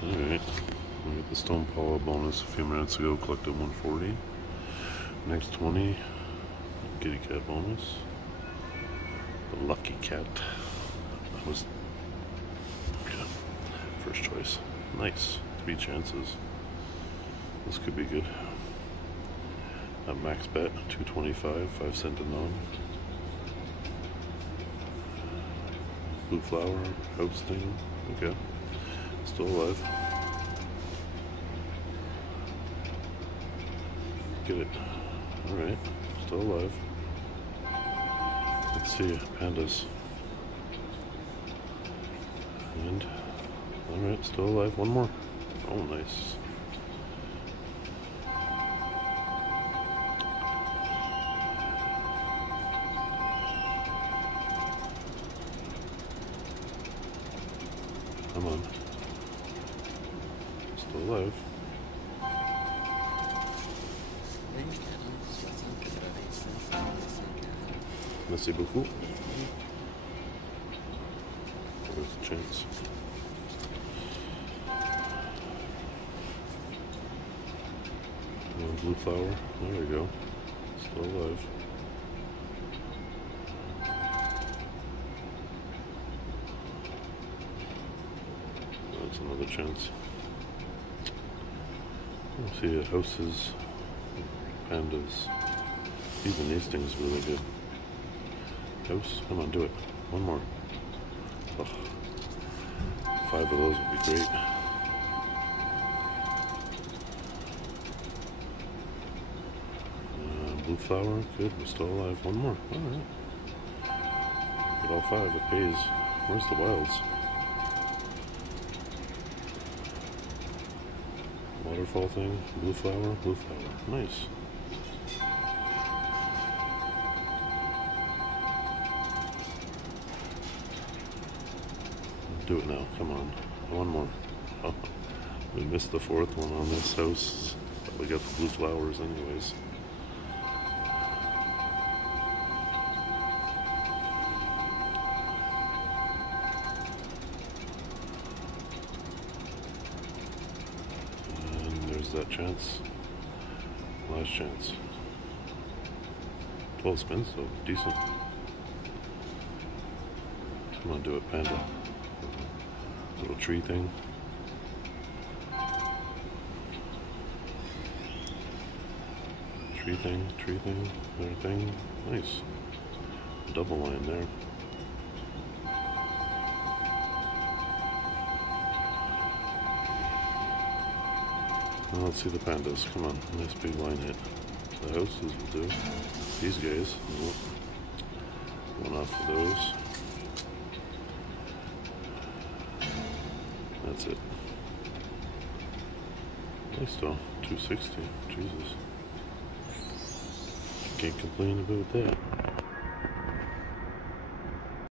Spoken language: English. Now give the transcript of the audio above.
Alright, we got the Stone Paula bonus a few minutes ago, collected 140. Next 20, kitty cat bonus. The lucky cat. That was first choice. Nice. 3 chances. This could be good. At max bet, 225, 5 cent a non. Blue flower, house thing. Okay. Still alive. Get it. Alright. Still alive. Let's see. Pandas. And. Alright. Still alive. One more. Oh, nice. Come on. Still alive. Merci beaucoup. There's a chance. Blue flower. There we go. Still alive. That's another chance. Let's see, houses, pandas. Even these things are really good. House, come on, do it. One more. Oh, 5 of those would be great. Blue flower, good. We're still alive. One more. All right. Get all 5. It pays. Where's the wilds? Waterfall thing. Blue flower. Blue flower. Nice. Do it now. Come on. One more. Oh, we missed the 4th one on this house. But we got the blue flowers anyways. And there's that chance. Last chance. 12 spins, so decent. Come on, do it, panda. Little tree thing. Tree thing, another thing. Nice. Double line there. Now let's see the pandas. Come on, nice big line hit. The houses will do. These guys. Nope. One off of those. That's it. Nice though. 260. Jesus. Can't complain about that.